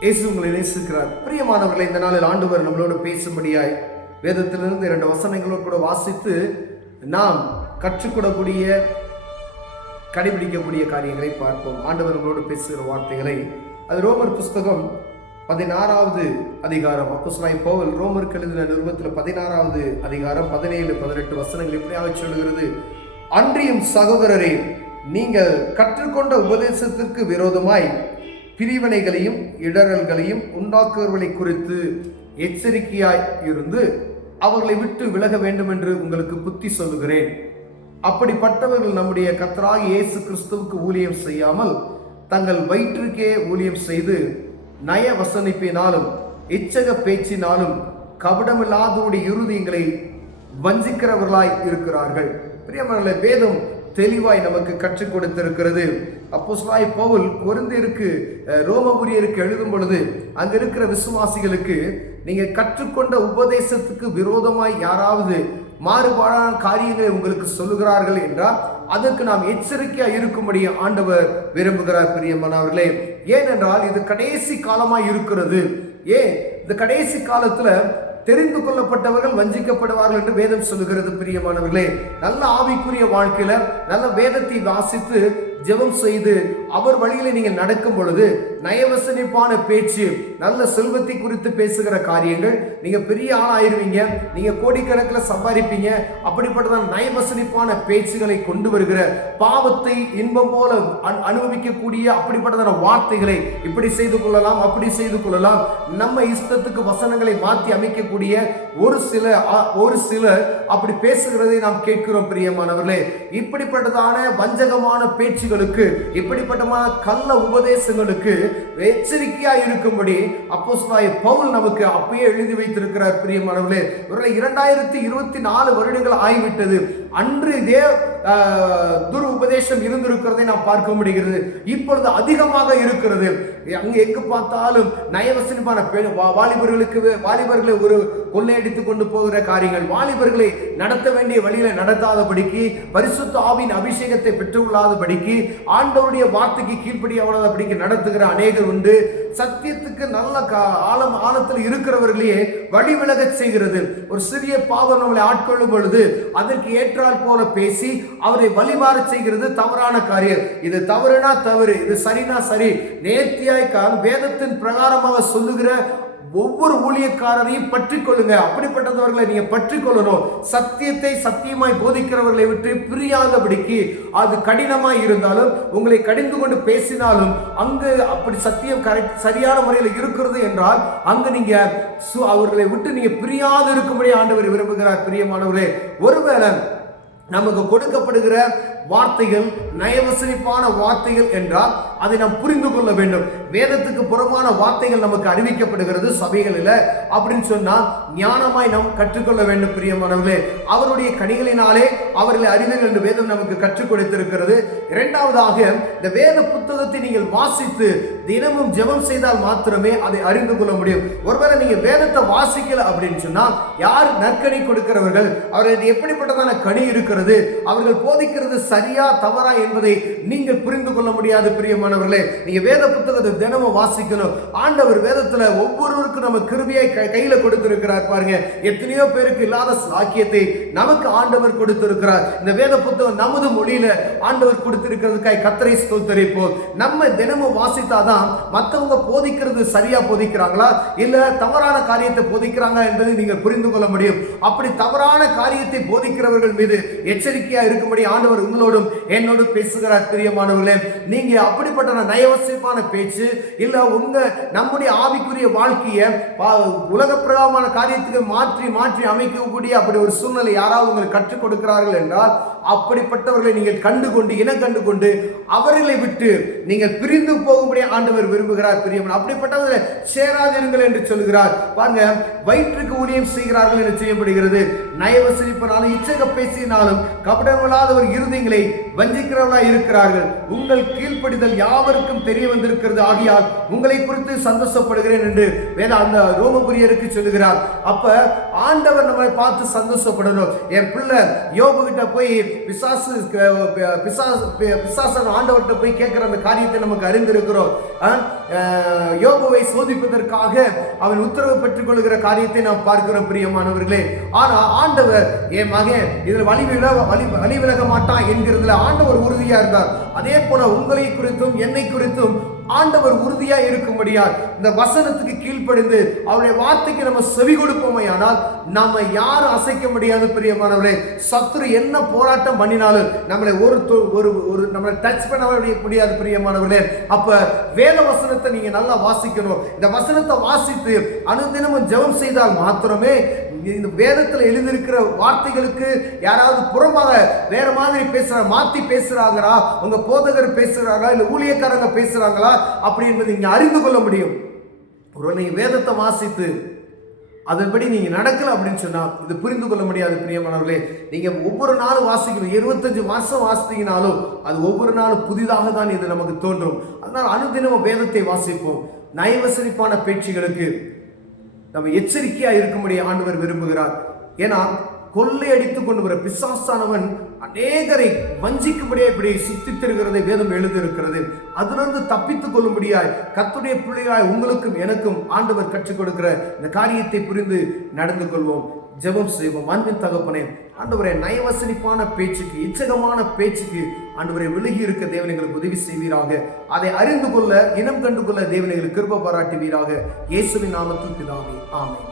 இயேசு உங்களை நேசிக்கிறார். பிரியமானவர்களை, இந்த நாளில் ஆண்டவர் நம்மளோடு பேசும்படியாய் வேதத்திலிருந்து 2 வசனங்களோடு கூட வாசித்து நாம் கற்றுக்கொள்ளக்கூடிய கடைபிடிக்கக்கூடிய காரியங்களை பார்ப்போம். ஆண்டவர் நம்மளோடு பேசுகிற வார்த்தைகளை அது ரோமர் புஸ்தகம் 16வது அதிகாரம். அப்போஸ்தலனாகிய பவுல் ரோமருக்கு எழுதின நிருபத்தில் 16வது அதிகாரம் 17-18 வசனங்கள் இப்படியாக சொல்கிறது: அன்றியும் சகோதரரே, நீங்கள் கற்றுக்கொண்ட உபதேசத்திற்கு விரோதமாய் பிரிவினைகளையும் இடரல்களையும் உண்டாக்குவர்களை குறித்து எச்சரிக்கையாய் இருந்து அவர்களை விட்டு விலக வேண்டும் என்று உங்களுக்கு புத்தி சொல்லுகிறேன். அப்படிப்பட்டவர்கள் நம்முடைய கர்த்தராகிய இயேசு கிறிஸ்துவுக்கு ஊழியம் செய்யாமல் தங்கள் வயிற்றுக்கே ஊழியம் செய்து நய வசனிப்பினாலும் இச்சக பேச்சினாலும் கபடமில்லாதவருடைய இருதயங்களை வஞ்சிக்கிறவர்களாய் இருக்கிறார்கள். பிரியமானவர்களே, வேதம் தெளிவாய் நமக்கு கற்றுக் கொடுத்திருக்கிறது. அப்போஸ்தலனாகிய பவுல் கொரிந்தியருக்கு ரோமபுரியருக்கு எழுதும் பொழுது அங்க இருக்கிற விசுவாசிகளுக்கு, நீங்க கற்றுக்கொண்ட உபதேசத்துக்கு விரோதமாய் யாராவது மாறுபாடான காரியங்களை உங்களுக்கு சொல்லுகிறார்கள் என்றால் அதற்கு நாம் எச்சரிக்கையா இருக்கும்படி ஆண்டவர் விரும்புகிறார். பிரியமானவர்களே, ஏனென்றால் இது கடைசி காலமாய் இருக்கிறது. இந்த கடைசி காலத்துல தெரிந்து கொள்ளப்பட்டவர்கள் வஞ்சிக்கப்படுவார்கள் என்று வேதம் சொல்லுகிறது. பிரியமானவர்களே, நல்ல ஆவிக்குரிய வாழ்க்கையில நல்ல வேதத்தை வாசித்து ஜெபம் செய்து அவர் வழியில நீங்கள் நடக்கும் பொழுது நயவசனிப்பான பேச்சு, நல்ல செல்வத்தை குறித்து பேசுகிற காரியங்கள், நீங்க பெரிய ஆளாயிருவீங்க, நீங்க கோடிக்கணக்கில் சம்பாதிப்பீங்க. அப்படிப்பட்டதான் நயவசனிப்பான பேச்சுகளை கொண்டு வருகிற, பாவத்தை இன்பம் போல அனுபவிக்கக்கூடிய அப்படிப்பட்டதான வார்த்தைகளை இப்படி செய்து கொள்ளலாம், அப்படி செய்து கொள்ளலாம், நம்ம இஷ்டத்துக்கு வசனங்களை மாற்றி அமைக்கக்கூடிய ஒரு சிலர் அப்படி பேசுகிறதை நாம் கேட்கிறோம். பிரியமானவர்களே, இப்படிப்பட்டதான வஞ்சகமான பேச்சுகளுக்கு, இப்படிப்பட்டமான கள்ள உபதேசங்களுக்கு எச்சரிக்கையா இருக்கும்படி அப்போஸ்தலனாகிய பவுல் நமக்கு அப்பயே எழுதி வைத்திருக்கிறார். பிரியமானவர்களே, 2024 வருடங்கள் ஆகிவிட்டது. அன்று இதே துரு உபதேசம் இருந்திருக்கிறதை நாம் பார்க்க முடிகிறது. இப்பொழுது அதிகமாக இருக்கிறது. அங்கு எங்கு பார்த்தாலும் நயவசனிப்பான வாலிபர்களை ஒரு கொள்ளையடித்துக் கொண்டு போகிற காரியங்கள், வாலிபர்களை நடத்த வேண்டிய வழியில நடத்தாதபடிக்கு, பரிசுத்த ஆவியின் அபிஷேகத்தை பெற்றுக்கொள்ளாதபடிக்கு, ஆண்டவருடைய வார்த்தைக்கு கீழ்ப்படியாதபடிக்கு நடத்துகிற அநேகர் உண்டு. சத்தியத்துக்கு நல்ல ஆழத்தில் இருக்கிறவர்களையே வழி விலகச் செய்கிறது. ஒரு சிறிய பாவம் நம்மளை ஆட்கொள்ளும் பொழுது அதற்கு ஏற்றால் போல பேசி அவரை வழிமாற செய்கிறது தவறான காரியம். இது தவறுனா தவறு, இது சரினா சரி, நேர்த்தியாய் வேதத்தின் பிரகாரமாக சொல்லுகிற ஒவ்வொரு ஊழியக்காரரையும் பற்றி கொள்ளுங்க. அப்படிப்பட்டவர்களை நீங்க பற்றி கொள்ளணும். சத்தியத்தை சத்தியமாய் போதிக்கிறவர்களை விட்டு பிரியாதபடிக்கு, அது கடினமாய் இருந்தாலும் உங்களை கடிந்து கொண்டு பேசினாலும் அங்கு அப்படி சத்தியம் சரியான முறையில் இருக்கிறது என்றால் அங்கு நீங்க அவர்களை விட்டு நீங்க பிரியாது இருக்கும்படி ஆண்டவர் விரும்புகிறார். பிரியமானவர்களே, ஒருவேளை நமக்கு கொடுக்கப்படுகிற வார்த்தைகள் நயவசனிப்பான வார்த்தைகள் என்றால் அதை நாம் புரிந்து கொள்ள வேண்டும். வேதத்துக்கு புறமான வார்த்தைகள் நமக்கு அறிவிக்கப்படுகிறது சபைகளில் அப்படின்னு சொன்னால் ஞானமாய் நாம் கற்றுக்கொள்ள வேண்டும். பிரியமானவர்களே, அவருடைய கனிகளினாலே அவர்களை அறிவீர்கள் என்று வேதம் நமக்கு கற்றுக் கொடுத்திருக்கிறது. இரண்டாவதாக, இந்த வேத புத்தகத்தை நீங்கள் வாசித்து தினமும் ஜெபம் செய்தால் மாத்திரமே அதை அறிந்து கொள்ள முடியும். ஒருவேளை நீங்க வேதத்தை வாசிக்கல அப்படின்னு சொன்னா, யார் நற்கனி கொடுக்கிறவர்கள், அவர்கள் எப்படிப்பட்டதான கனி இருக்கிறது, அவர்கள் போதிக்கிறது சரியா தவறா என்பதை நீங்கள் புரிந்து கொள்ள முடியாது. பிரியமானவர்களே, நீங்க வேத புத்தகத்தை தினமும் வாசிக்கணும். ஆண்டவர் வேதத்துல ஒவ்வொருவருக்கும் நம்ம கிருபையை கையில கொடுத்திருக்கிறார். பாருங்க, எத்தனையோ பேருக்கு இல்லாத சாக்கியத்தை நமக்கு ஆண்டவர் கொடுத்திருக்கிறார். இந்த வேத புத்தகம் நமது மொழியில ஆண்டவர் கொடுத்திருக்கிறதுக்காய் கர்த்தரை ஸ்தோத்திரிப்போம். நம்ம தினமும் வாசித்தாதான் மற்றவங்க போதிக்கிறது சரியா போதிக்கிறாங்களா இல்ல தவறான காரியத்தை போதிக்கிறாங்க என்பதை நீங்கள் புரிந்து கொள்ள முடியும். அப்படி தவறான காரியத்தை போதிக்கிறவர்கள் மீது எச்சரிக்கையா இருக்கும்படி ஆண்டவர் உங்களோடும் என்னோடு பேசுகிறார். பிரியமானவர்களே, நீங்க அப்படிப்பட்ட நயவசனிப்பான பேச்சு இல்ல நம்முடைய ஆவிக்குரிய வாழ்க்கையை உலக பிரகாரமான காரியத்துக்கு மாற்றி மாற்றி அமைக்கக்கூடிய அப்படி ஒரு சூழ்நிலை யாராவது உங்களுக்கு கற்றுக் கொடுக்கிறார்கள் என்றால் அப்படிப்பட்டவர்களை நீங்கள் கண்டுகொண்டு இனம் கண்டுகொண்டு அவர்களை விட்டு நீங்கள் பிரிந்து போகும்படி ஆண்டவர் விரும்புகிறார். பிரியமான, அப்படிப்பட்டவர்களை சேராதிருங்கள் என்று சொல்கிறார். பாருங்க, வயிற்றுக்கு ஊழியம் செய்கிறார்கள் என்று செய்யப்படுகிறது. நயவசனிப்பினாலும் இச்சக பேசினாலும் கபடமில்லாதவர் இருதயங்களை வஞ்சிக்கிறவர்களாய் இருக்கிறார்கள். உங்கள் கீழ்ப்படிதல் யாவருக்கும் தெரிய வந்திருக்கிறது, ஆகியால் உங்களை குறித்து சந்தோஷப்படுகிறேன் என்று அந்த ரோமபுரியருக்கு சொல்லுகிறார். அப்ப ஆண்டவர் நம்மை பார்த்து சந்தோஷப்படணும். என் பிள்ளை யோபு கிட்ட போய் பிசாசன் ஆண்டவர்கிட்ட போய் கேட்கிற அந்த காரியத்தை நமக்கு அறிந்திருக்கிறோம். யோபுவை சோதிப்பதற்காக அவன் உத்தரவு பெற்றுக் கொள்கிற காரியத்தை நாம் பார்க்கிறோம் பிரியமானவர்களே. ஆனா ஆண்டவர் என் மகன் இதில் வழி விலக மாட்டான் என்கிறதுல ஆண்டவர் உறுதியா இருந்தார். அதே போல உங்களை குறித்தும் என்னை குறித்தும் ஆண்டவர் உறுதியா இருக்கும்படியால் இந்த வசனத்துக்கு கீழ்ப்படிந்து அவருடைய வார்த்தைக்கு நம்ம செவி கொடுப்போமையானால் நம்ம யாரும் அசைக்க முடியாது பிரியமானவர்களே. சத்துரு என்ன போராட்டம் பண்ணினாலும் நம்மளை நம்மளை டச் பண்ண முடியாது பிரியமானவர்களே. அப்ப வேத வசனத்தை நீங்க நல்லா வாசிக்கணும். இந்த வசனத்தை வாசித்து அனுதினமும் ஜெபம் செய்தால் மாத்திரமே இந்த வேதத்தில் எழுதியிருக்கிற வார்த்தைகளுக்கு யாராவது புறமாக வேற மாதிரி மாத்தி பேசுறாங்களா, உங்க போதகர் பேசுறாங்களா, இல்ல ஊழியக்காரங்க பேசுறாங்களா அப்படி என்பதை நீங்க அறிந்து கொள்ள முடியும். ஒரு நீங்க வேதத்தை வாசித்து அதன்படி நீங்க நடக்கல அப்படின்னு சொன்னா இது புரிந்து கொள்ள முடியாது பிரியமானவர்களே. நீங்க ஒவ்வொரு நாளும் வாசிக்கணும். 25 வருஷம் வாசித்தீங்கனாலும் அது ஒவ்வொரு நாளும் புதிதாக தான் இது நமக்கு தோன்றும். அதனால் அனுதினமும் வேதத்தை வாசிப்போம். நயவசனிப்பான பேச்சுகளுக்கு நம்ம எச்சரிக்கையா இருக்கும்படி ஆண்டவர் விரும்புகிறார். ஏன்னா கொள்ளை அடித்துக் கொண்டு வர பிசாசானவன் அநேகரை வஞ்சிக்கும்படியா இப்படி சுத்தி திருகிறதை வேதம் எழுதியிருக்கிறது. அதிலிருந்து தப்பித்துக் கொள்ளும்படியாய் கர்த்தருடைய பிள்ளையாய் உங்களுக்கும் எனக்கும் ஆண்டவர் கற்றுக் கொடுக்கிற இந்த காரியத்தை புரிந்து நடந்து கொள்வோம். ஜெபம் செய்வோம். அன்பின் தகப்பனே, ஆண்டவரே, நயவசனிப்பான பேச்சுக்கு, இச்சகமான பேச்சுக்கு ஆண்டவரை விலகி இருக்க தேவன் எங்களுக்கு உதவி செய்வீராக. அதை அறிந்து கொள்ள, இனம் கண்டு கொள்ள தேவன் எங்களுக்கு கிருபை பாராட்டுவீராக. இயேசுவின் நாமத்தில் பிதாவே, ஆமென்.